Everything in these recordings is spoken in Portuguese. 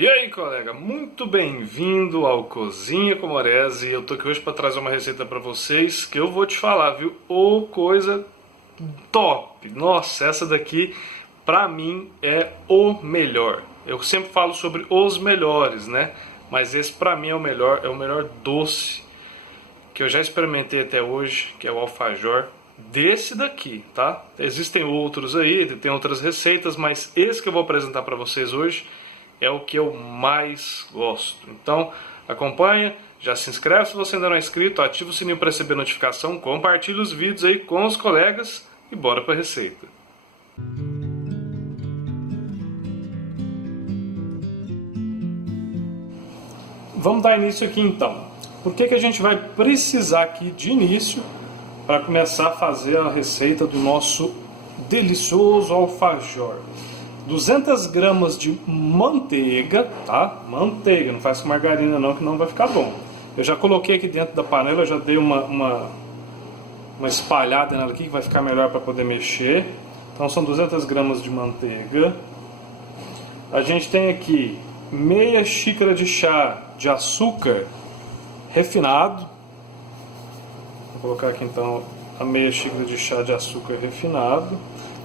E aí, colega, muito bem-vindo ao Cozinha com Morese. Eu tô aqui hoje para trazer uma receita para vocês que eu vou te falar, viu? Ô, coisa top! Nossa, essa daqui pra mim é o melhor. Eu sempre falo sobre os melhores, né? Mas esse pra mim é o melhor doce que eu já experimentei até hoje, que é o alfajor desse daqui, tá? Existem outros aí, tem outras receitas, mas esse que eu vou apresentar para vocês hoje é o que eu mais gosto. Então, acompanha, já se inscreve se você ainda não é inscrito, ativa o sininho para receber notificação, compartilha os vídeos aí com os colegas e bora para a receita. Vamos dar início aqui então. Por que a gente vai precisar aqui de início para começar a fazer a receita do nosso delicioso alfajor? 200 gramas de manteiga, tá? Manteiga, não faz com margarina não, que não vai ficar bom. Eu já coloquei aqui dentro da panela, já dei uma espalhada nela aqui, que vai ficar melhor para poder mexer. Então são 200 gramas de manteiga. A gente tem aqui meia xícara de chá de açúcar refinado. Vou colocar aqui então a meia xícara de chá de açúcar refinado.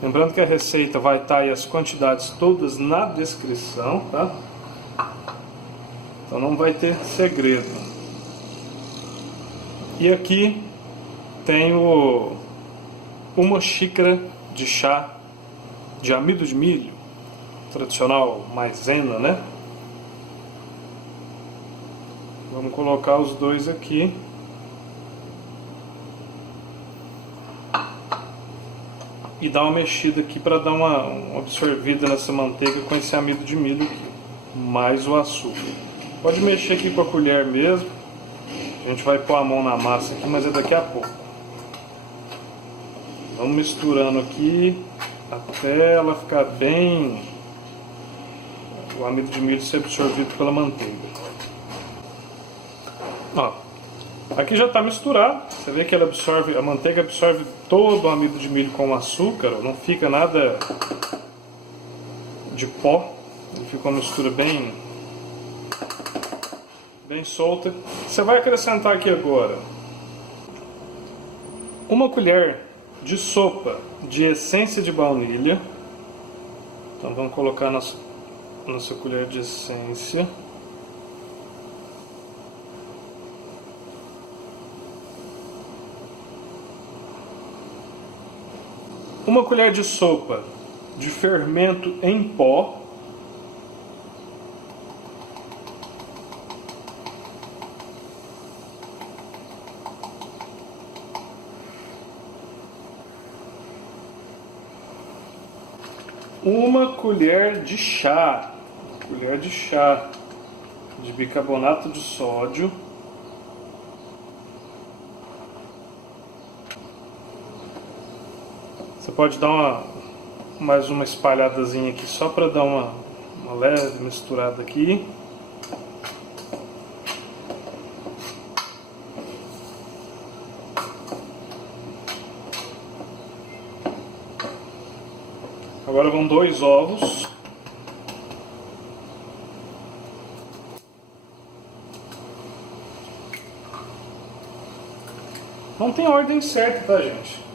Lembrando que a receita vai estar aí as quantidades todas na descrição, tá? Então não vai ter segredo. E aqui tenho uma xícara de chá de amido de milho, tradicional maisena, né? Vamos colocar os dois aqui. E dar uma mexida aqui para dar uma absorvida nessa manteiga com esse amido de milho aqui, mais o açúcar. Pode mexer aqui com a colher mesmo. A gente vai pôr a mão na massa aqui, mas é daqui a pouco. Vamos misturando aqui até ela ficar bem, o amido de milho ser absorvido pela manteiga. Ó, aqui já está misturado. Você vê que ela absorve, a manteiga absorve todo o amido de milho com o açúcar, não fica nada de pó. Fica uma mistura bem solta. Você vai acrescentar aqui agora uma colher de sopa de essência de baunilha. Então vamos colocar nossa colher de essência. Uma colher de sopa de fermento em pó. Uma colher de chá de bicarbonato de sódio. Você pode dar mais uma espalhadazinha aqui só para dar uma leve misturada aqui. Agora vão 2 ovos. Não tem ordem certa, tá, gente?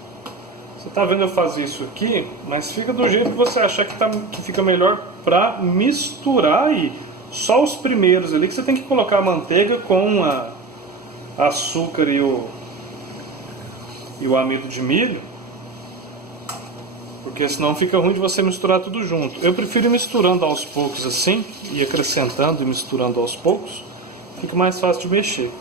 Você tá vendo eu fazer isso aqui, mas fica do jeito que você achar que fica melhor pra misturar aí. Só os primeiros ali que você tem que colocar a manteiga com açúcar e o amido de milho, porque senão fica ruim de você misturar tudo junto. Eu prefiro ir misturando aos poucos assim, e acrescentando e misturando aos poucos, fica mais fácil de mexer.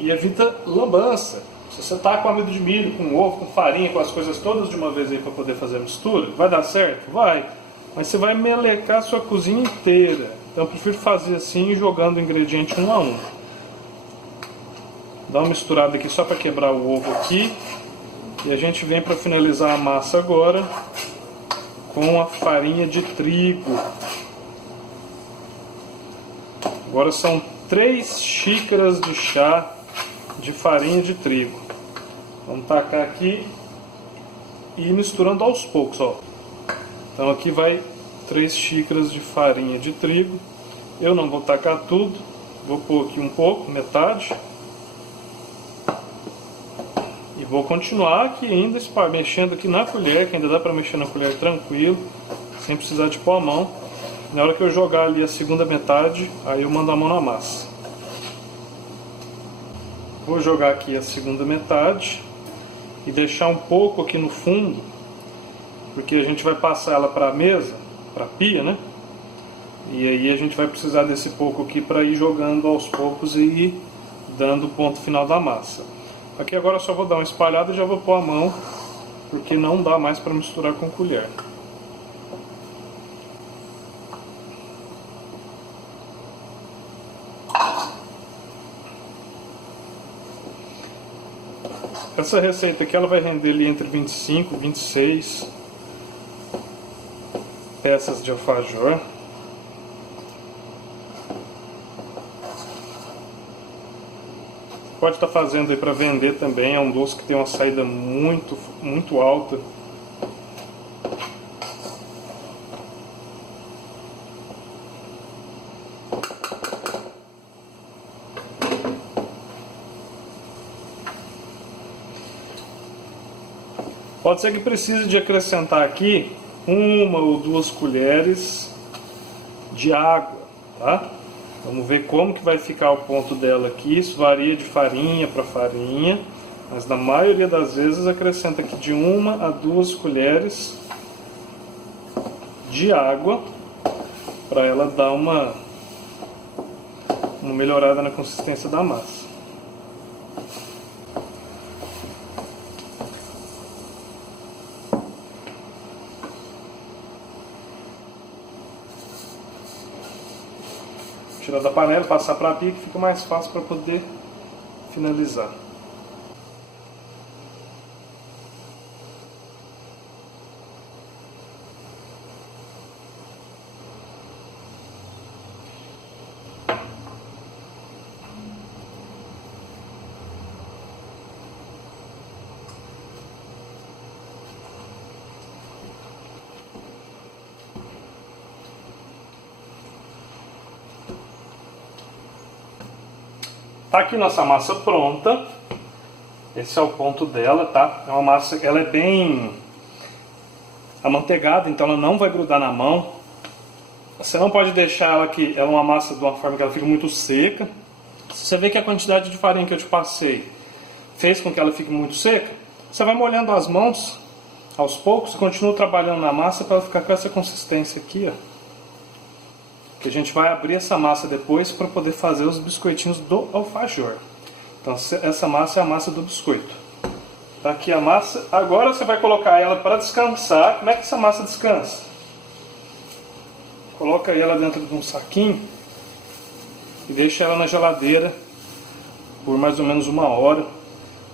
E evita lambança. Se você tá com amido de milho, com ovo, com farinha, com as coisas todas de uma vez aí para poder fazer a mistura, vai dar certo? Vai. Mas você vai melecar a sua cozinha inteira. Então eu prefiro fazer assim, jogando o ingrediente um a um. Dá uma misturada aqui só para quebrar o ovo aqui. E a gente vem para finalizar a massa agora com a farinha de trigo. Agora são 3 xícaras de chá de farinha de trigo. Vamos tacar aqui e ir misturando aos poucos, ó. Então aqui vai 3 xícaras de farinha de trigo. Eu não vou tacar tudo, vou pôr aqui um pouco, metade. E vou continuar aqui ainda mexendo aqui na colher, que ainda dá para mexer na colher tranquilo, sem precisar de pôr a mão. Na hora que eu jogar ali a segunda metade, aí eu mando a mão na massa. Vou jogar aqui a segunda metade e deixar um pouco aqui no fundo, porque a gente vai passar ela para a mesa, para a pia, né? E aí a gente vai precisar desse pouco aqui para ir jogando aos poucos e ir dando o ponto final da massa. Aqui agora eu só vou dar uma espalhada e já vou pôr a mão, porque não dá mais para misturar com colher. Essa receita aqui ela vai render ali entre 25 e 26 peças de alfajor. Pode estar fazendo aí para vender também, é um doce que tem uma saída muito alta. Pode ser que precise de acrescentar aqui 1 ou 2 colheres de água, tá? Vamos ver como que vai ficar o ponto dela aqui. Isso varia de farinha para farinha, mas na maioria das vezes acrescenta aqui de 1 a 2 colheres de água para ela dar uma melhorada na consistência da massa. Tirar da panela, passar para a pia, que fica mais fácil para poder finalizar. Tá aqui nossa massa pronta. Esse é o ponto dela, tá? É uma massa, ela é bem amanteigada, então ela não vai grudar na mão. Você não pode deixar ela que ela é uma massa de uma forma que ela fica muito seca. Se você vê que a quantidade de farinha que eu te passei fez com que ela fique muito seca, você vai molhando as mãos aos poucos e continua trabalhando na massa para ela ficar com essa consistência aqui, ó. Que a gente vai abrir essa massa depois para poder fazer os biscoitinhos do alfajor. Então essa massa é a massa do biscoito. Tá aqui a massa. Agora você vai colocar ela para descansar. Como é que essa massa descansa? Coloca ela dentro de um saquinho e deixa ela na geladeira por mais ou menos 1 hora.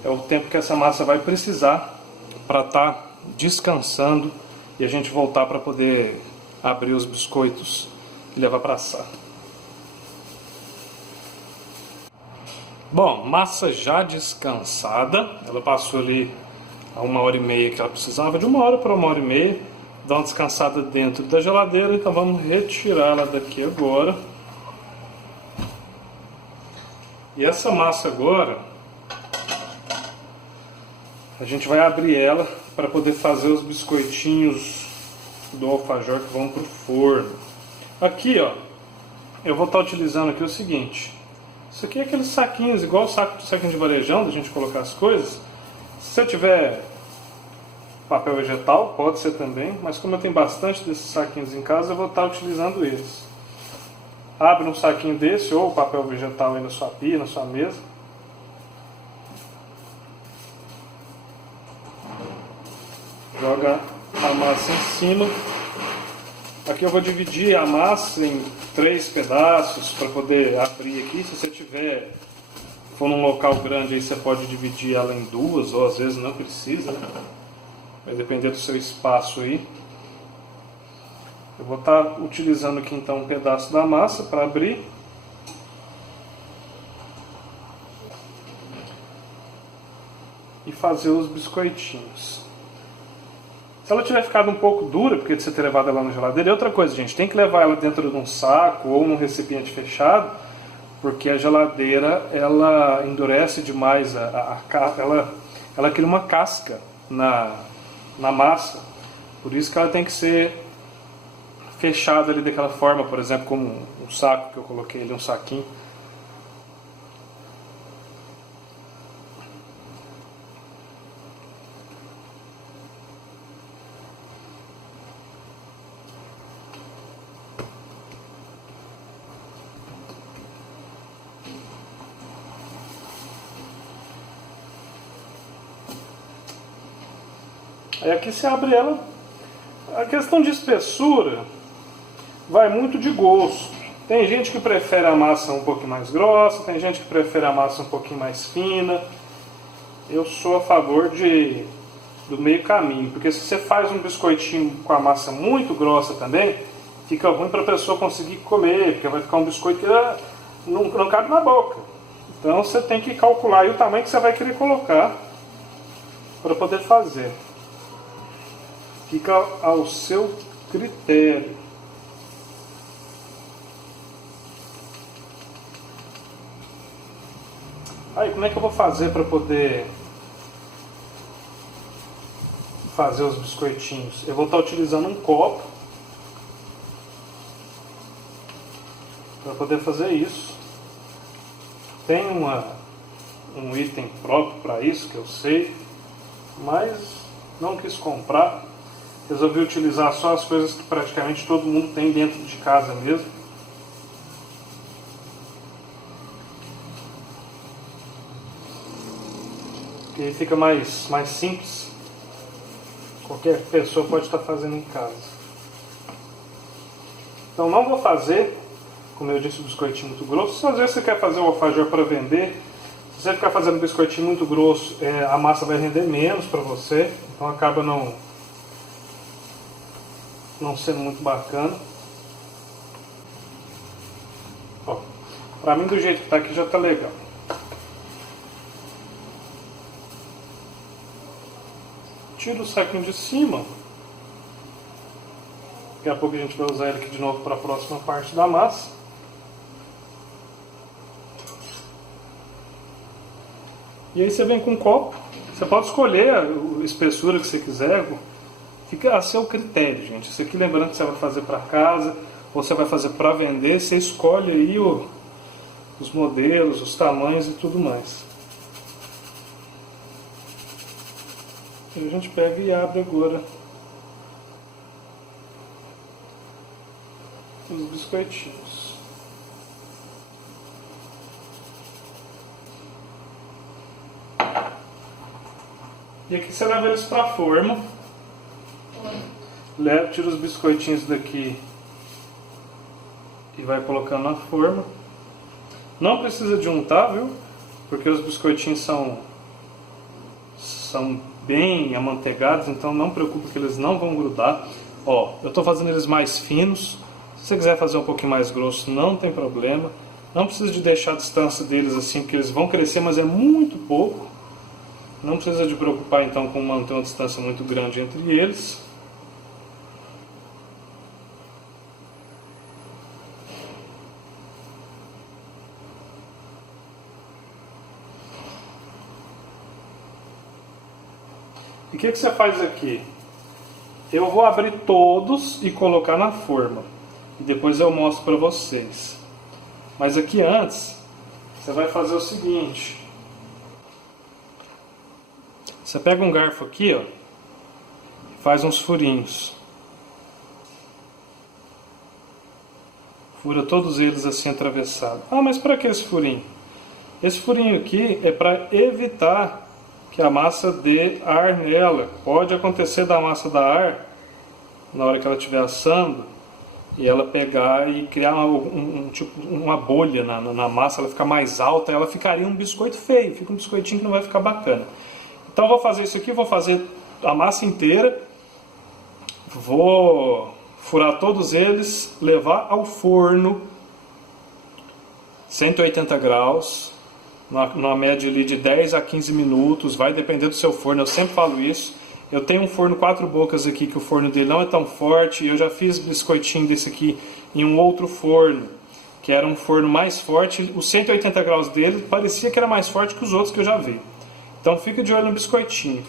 É o tempo que essa massa vai precisar para estar descansando e a gente voltar para poder abrir os biscoitos e levar para assar. Bom, massa já descansada, ela passou ali a 1h30 que ela precisava, de 1 hora para 1h30, dá uma descansada dentro da geladeira, então vamos retirá-la daqui agora. E essa massa agora, a gente vai abrir ela para poder fazer os biscoitinhos do alfajor que vão para o forno. Aqui, ó, eu vou estar utilizando aqui o seguinte. Isso aqui é aqueles saquinhos, igual o saquinho de varejão, da gente colocar as coisas. Se você tiver papel vegetal, pode ser também, mas como eu tenho bastante desses saquinhos em casa, eu vou estar utilizando eles. Abre um saquinho desse, ou papel vegetal aí na sua pia, na sua mesa. Joga a massa em cima. Aqui eu vou dividir a massa em 3 pedaços para poder abrir aqui. Se você for num local grande, aí você pode dividir ela em 2, ou às vezes não precisa, né? Vai depender do seu espaço aí. Eu vou estar utilizando aqui então um pedaço da massa para abrir. E fazer os biscoitinhos. Se ela tiver ficado um pouco dura, porque de você ter levado ela na geladeira, é outra coisa, gente. Tem que levar ela dentro de um saco ou num recipiente fechado, porque a geladeira, ela endurece demais, ela cria uma casca na massa. Por isso que ela tem que ser fechada ali daquela forma, por exemplo, como um saco que eu coloquei ali, um saquinho. Aí aqui você abre ela. A questão de espessura vai muito de gosto. Tem gente que prefere a massa um pouquinho mais grossa, tem gente que prefere a massa um pouquinho mais fina. Eu sou a favor do meio caminho, porque se você faz um biscoitinho com a massa muito grossa também, fica ruim para a pessoa conseguir comer, porque vai ficar um biscoito que não cabe na boca. Então você tem que calcular aí o tamanho que você vai querer colocar para poder fazer. Fica ao seu critério. Aí, como é que eu vou fazer para poder fazer os biscoitinhos? Eu vou estar utilizando um copo para poder fazer isso. Tem um item próprio para isso, que eu sei, mas não quis comprar. Resolvi utilizar só as coisas que praticamente todo mundo tem dentro de casa mesmo. Que fica mais simples. Qualquer pessoa pode estar fazendo em casa. Então não vou fazer, como eu disse, o biscoitinho muito grosso. Se às vezes você quer fazer o alfajor para vender, se você ficar fazendo biscoitinho muito grosso, a massa vai render menos para você. Então acaba não sendo muito bacana. Ó, pra mim do jeito que tá aqui já tá legal. Tira o saquinho de cima. Daqui a pouco a gente vai usar ele aqui de novo para a próxima parte da massa. E aí você vem com um copo. Você pode escolher a espessura que você quiser. Fica a seu critério, gente. Isso aqui, lembrando que você vai fazer para casa ou você vai fazer para vender, você escolhe aí os modelos, os tamanhos e tudo mais. E a gente pega e abre agora os biscoitinhos. E aqui você leva eles para a forma. Tira os biscoitinhos daqui e vai colocando na forma. Não precisa de untar, viu? Porque os biscoitinhos são bem amanteigados, então não preocupe que eles não vão grudar. Ó, eu estou fazendo eles mais finos. Se você quiser fazer um pouquinho mais grosso, não tem problema. Não precisa de deixar a distância deles assim, porque eles vão crescer, mas é muito pouco. Não precisa de preocupar então com manter uma distância muito grande entre eles. E o que você faz aqui? Eu vou abrir todos e colocar na forma. E depois eu mostro para vocês. Mas aqui antes, você vai fazer o seguinte. Você pega um garfo aqui, ó, e faz uns furinhos. Fura todos eles assim atravessados. Ah, mas para que esse furinho? Esse furinho aqui é para evitar que a massa dê ar nela. Pode acontecer da massa dar ar na hora que ela estiver assando e ela pegar e criar tipo, uma bolha na massa, ela ficar mais alta, ela ficaria um biscoito feio, fica um biscoitinho que não vai ficar bacana. Então eu vou fazer isso aqui, vou fazer a massa inteira, vou furar todos eles, levar ao forno 180 graus, numa média ali de 10 a 15 minutos, vai depender do seu forno, eu sempre falo isso. Eu tenho um forno 4 bocas aqui, que o forno dele não é tão forte, e eu já fiz biscoitinho desse aqui em um outro forno, que era um forno mais forte. Os 180 graus dele parecia que era mais forte que os outros que eu já vi. Então fica de olho no biscoitinho.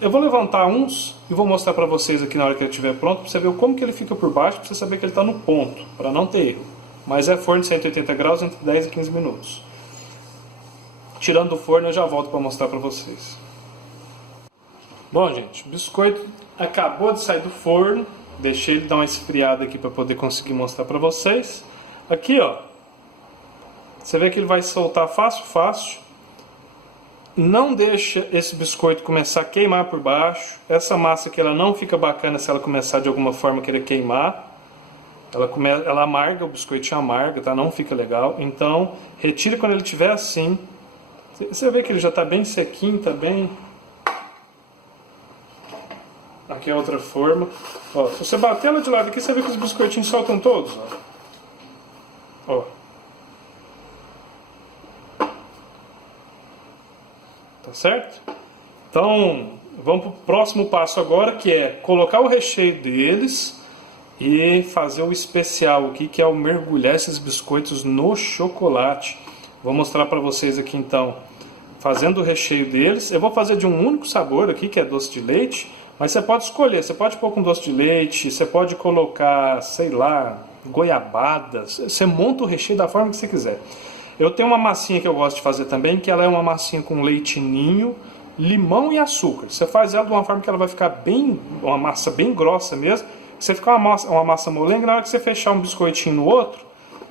Eu vou levantar uns e vou mostrar para vocês aqui na hora que ele estiver pronto, para você ver como que ele fica por baixo, para você saber que ele está no ponto, para não ter erro. Mas é forno de 180 graus entre 10 e 15 minutos. Tirando do forno eu já volto para mostrar para vocês. Bom, gente, o biscoito acabou de sair do forno. Deixei ele dar uma esfriada aqui para poder conseguir mostrar para vocês. Aqui, ó, você vê que ele vai soltar fácil. Não deixa esse biscoito começar a queimar por baixo. Essa massa aqui ela não fica bacana se ela começar de alguma forma a querer queimar. Ela amarga, o biscoitinho amarga, tá? Não fica legal. Então, retire quando ele estiver assim. Você vê que ele já está bem sequinho, tá bem... Aqui é outra forma. Ó, se você bater ela de lado aqui, você vê que os biscoitinhos soltam todos. Ó. Tá certo? Então, vamos para o próximo passo agora, que é colocar o recheio deles e fazer o especial aqui, que é o mergulhar esses biscoitos no chocolate. Vou mostrar para vocês aqui então, fazendo o recheio deles. Eu vou fazer de um único sabor aqui, que é doce de leite, mas você pode escolher, você pode pôr com doce de leite, você pode colocar, sei lá, goiabada, você monta o recheio da forma que você quiser. Eu tenho uma massinha que eu gosto de fazer também, que ela é uma massinha com leite ninho, limão e açúcar. Você faz ela de uma forma que ela vai ficar bem, uma massa bem grossa mesmo. Você fica uma massa molenga, na hora que você fechar um biscoitinho no outro,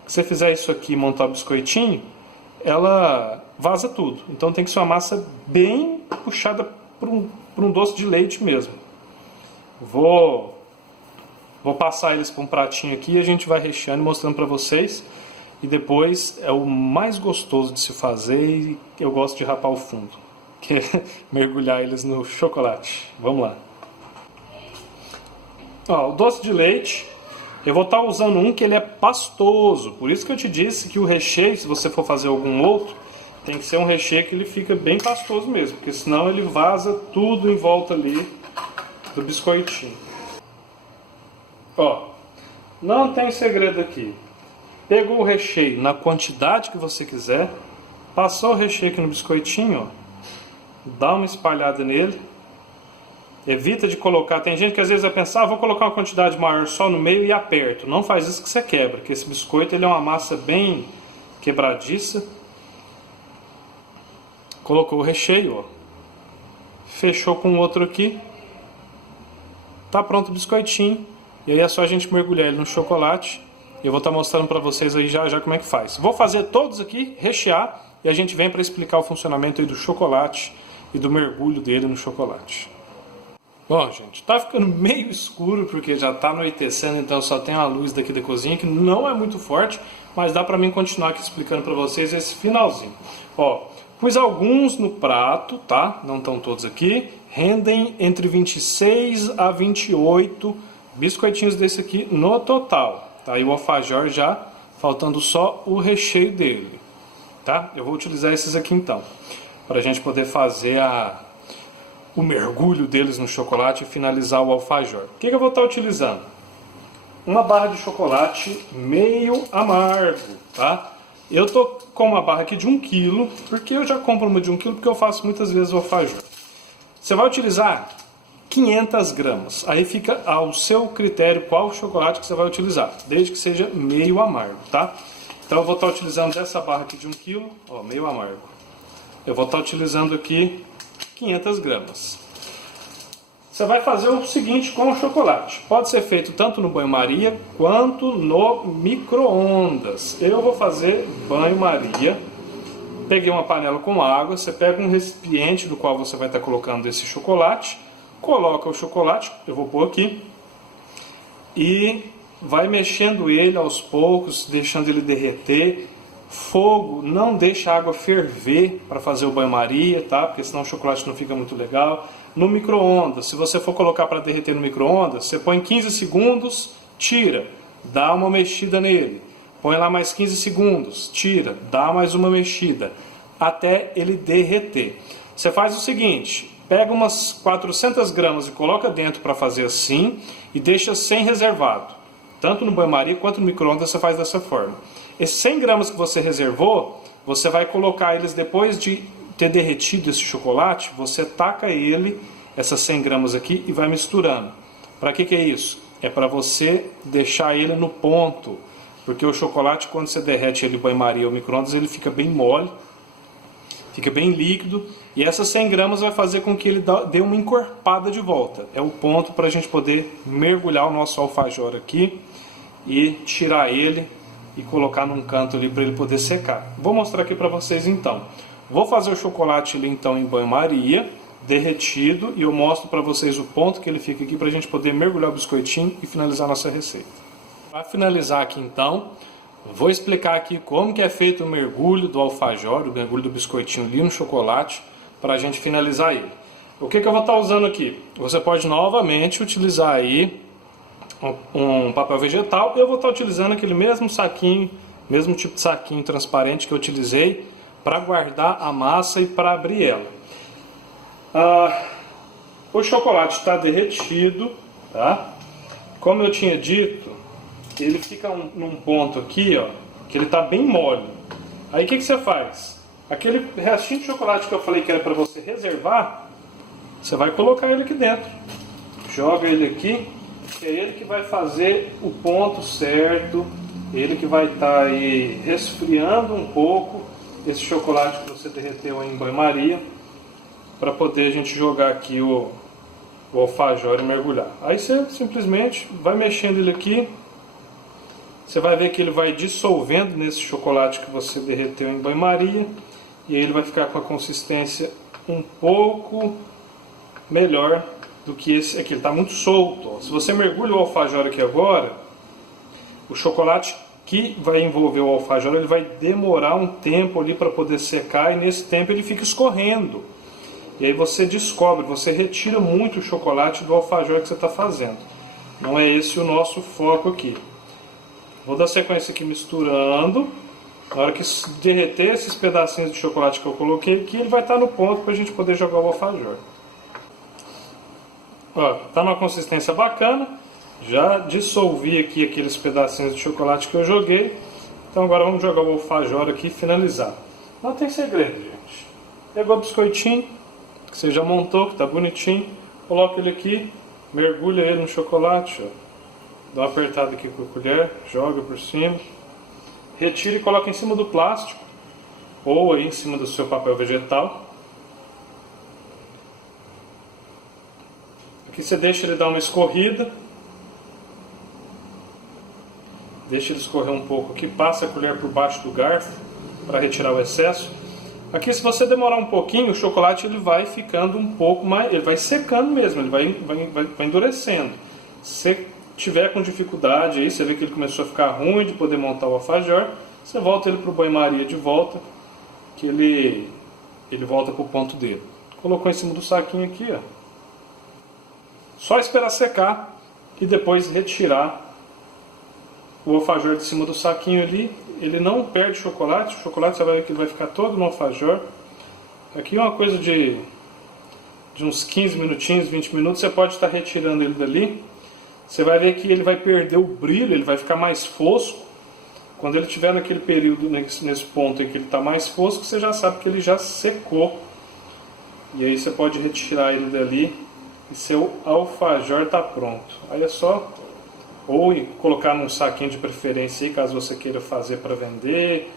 que você fizer isso aqui e montar o biscoitinho, ela vaza tudo. Então tem que ser uma massa bem puxada por um doce de leite mesmo. Vou passar eles para um pratinho aqui e a gente vai recheando e mostrando para vocês. E depois é o mais gostoso de se fazer e eu gosto de rapar o fundo, que é mergulhar eles no chocolate. Vamos lá. Ó, o doce de leite, eu vou estar usando um que ele é pastoso. Por isso que eu te disse que o recheio, se você for fazer algum outro, tem que ser um recheio que ele fica bem pastoso mesmo, porque senão ele vaza tudo em volta ali do biscoitinho. Ó, não tem segredo aqui. Pegou o recheio na quantidade que você quiser, passou o recheio aqui no biscoitinho, ó, dá uma espalhada nele, evita de colocar, tem gente que às vezes vai pensar, vou colocar uma quantidade maior só no meio e aperto. Não faz isso que você quebra, porque esse biscoito ele é uma massa bem quebradiça. Colocou o recheio, ó, fechou com o outro aqui, tá pronto o biscoitinho, e aí é só a gente mergulhar ele no chocolate. Eu vou estar mostrando para vocês aí já como é que faz. Vou fazer todos aqui, rechear, e a gente vem para explicar o funcionamento aí do chocolate e do mergulho dele no chocolate. Bom, gente, tá ficando meio escuro porque já tá anoitecendo, então só tem a luz daqui da cozinha, que não é muito forte, mas dá para mim continuar aqui explicando para vocês esse finalzinho. Ó, pus alguns no prato, tá? Não estão todos aqui. Rendem entre 26 a 28 biscoitinhos desse aqui no total. Tá aí o alfajor já, faltando só o recheio dele, tá? Eu vou utilizar esses aqui então, para a gente poder fazer o mergulho deles no chocolate e finalizar o alfajor. O que eu vou estar utilizando? Uma barra de chocolate meio amargo, tá? Eu tô com uma barra aqui de 1 kg, porque eu já compro uma de 1 kg, porque eu faço muitas vezes o alfajor. Você vai utilizar 500 gramas. Aí fica ao seu critério qual chocolate que você vai utilizar, desde que seja meio amargo, tá? Então eu vou estar utilizando dessa barra aqui de 1 kg, ó, meio amargo. Eu vou estar utilizando aqui 500 gramas. Você vai fazer o seguinte com o chocolate. Pode ser feito tanto no banho-maria quanto no micro-ondas. Eu vou fazer banho-maria. Peguei uma panela com água. Você pega um recipiente do qual você vai estar colocando esse chocolate. Coloca o chocolate, eu vou pôr aqui, e vai mexendo ele aos poucos, deixando ele derreter. Fogo, não deixa a água ferver para fazer o banho-maria, tá? Porque senão o chocolate não fica muito legal. No micro-ondas, se você for colocar para derreter no micro-ondas, você põe 15 segundos, tira, dá uma mexida nele. Põe lá mais 15 segundos, tira, dá mais uma mexida, até ele derreter. Você faz o seguinte, pega umas 400 gramas e coloca dentro para fazer assim e deixa 100 reservado. Tanto no banho-maria quanto no micro-ondas você faz dessa forma. Esses 100 gramas que você reservou, você vai colocar eles depois de ter derretido esse chocolate, você taca ele, essas 100 gramas aqui, e vai misturando. Para que é isso? É para você deixar ele no ponto, porque o chocolate, quando você derrete ele em banho-maria ou micro-ondas, ele fica bem mole, fica bem líquido, e essas 100 gramas vai fazer com que ele dê uma encorpada de volta. É o ponto para a gente poder mergulhar o nosso alfajor aqui e tirar ele e colocar num canto ali para ele poder secar. Vou mostrar aqui para vocês então. Vou fazer o chocolate ali então em banho-maria, derretido, e eu mostro para vocês o ponto que ele fica aqui para a gente poder mergulhar o biscoitinho e finalizar a nossa receita. Para finalizar aqui então, vou explicar aqui como que é feito o mergulho do alfajor, o mergulho do biscoitinho ali no chocolate, para a gente finalizar ele. O que eu vou estar usando aqui? Você pode novamente utilizar aí um papel vegetal. Eu vou estar utilizando aquele mesmo saquinho, mesmo tipo de saquinho transparente que eu utilizei para guardar a massa e para abrir ela. O chocolate está derretido, tá? Como eu tinha dito, ele fica num ponto aqui, ó, que ele está bem mole. Aí o que você faz? Aquele restinho de chocolate que eu falei que era para você reservar, você vai colocar ele aqui dentro. Joga ele aqui, que é ele que vai fazer o ponto certo, ele que vai estar aí resfriando um pouco esse chocolate que você derreteu em banho-maria, para poder a gente jogar aqui o alfajor e mergulhar. Aí você simplesmente vai mexendo ele aqui, você vai ver que ele vai dissolvendo nesse chocolate que você derreteu em banho-maria, e aí ele vai ficar com a consistência um pouco melhor do que esse aqui. Ele está muito solto. Se você mergulha o alfajor aqui agora, o chocolate que vai envolver o alfajor, ele vai demorar um tempo ali para poder secar, e nesse tempo ele fica escorrendo. E aí você descobre, você retira muito o chocolate do alfajor que você está fazendo. Não é esse o nosso foco aqui. Vou dar sequência aqui misturando. Na hora que derreter esses pedacinhos de chocolate que eu coloquei aqui, ele vai estar no ponto para a gente poder jogar o alfajor. Ó, tá numa consistência bacana. Já dissolvi aqui aqueles pedacinhos de chocolate que eu joguei. Então agora vamos jogar o alfajor aqui e finalizar. Não tem segredo, gente. Pegou o biscoitinho que você já montou, que está bonitinho. Coloca ele aqui, mergulha ele no chocolate, ó. Dá uma apertada aqui com a colher, joga por cima. Retira e coloca em cima do plástico, ou aí em cima do seu papel vegetal. Aqui você deixa ele dar uma escorrida. Deixa ele escorrer um pouco aqui, passa a colher por baixo do garfo para retirar o excesso. Aqui, se você demorar um pouquinho, o chocolate ele vai ficando um pouco mais, ele vai secando mesmo, ele vai endurecendo. Se tiver com dificuldade aí, você vê que ele começou a ficar ruim de poder montar o alfajor, você volta ele para o banho-maria de volta, que ele volta para o ponto dele. Colocou em cima do saquinho aqui, ó. Só esperar secar e depois retirar o alfajor de cima do saquinho ali. Ele não perde chocolate, o chocolate você vai ver que ele vai ficar todo no alfajor. Aqui é uma coisa de uns 15 minutinhos, 20 minutos, você pode estar retirando ele dali. Você vai ver que ele vai perder o brilho, ele vai ficar mais fosco. Quando ele estiver naquele período, nesse ponto em que ele está mais fosco, você já sabe que ele já secou. E aí você pode retirar ele dali e seu alfajor está pronto. Aí é só ou colocar num saquinho de preferência aí, caso você queira fazer para vender,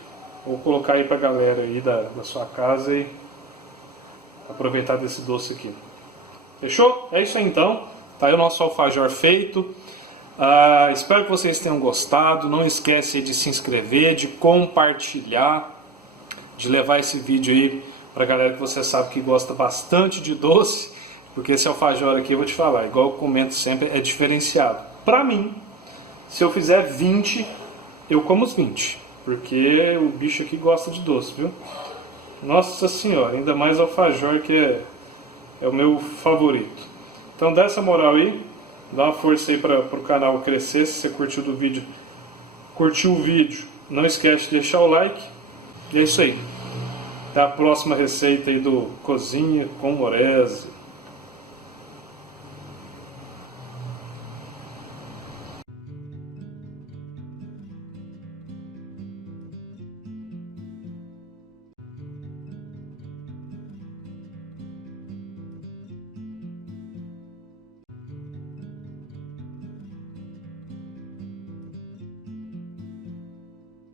ou colocar aí para a galera aí da sua casa e aproveitar desse doce aqui. Fechou? É isso aí então. Tá aí o nosso alfajor feito. Espero que vocês tenham gostado. Não esquece de se inscrever, de compartilhar, de levar esse vídeo aí para a galera que você sabe que gosta bastante de doce, porque esse alfajor aqui, eu vou te falar, igual eu comento sempre, é diferenciado. Para mim, se eu fizer 20, eu como os 20, porque o bicho aqui gosta de doce, viu? Nossa senhora, ainda mais alfajor, que é o meu favorito. Então dá essa moral aí, dá uma força aí para o canal crescer. Se você curtiu o vídeo, não esquece de deixar o like. E é isso aí. Até a próxima receita aí do Cozinha com Morese.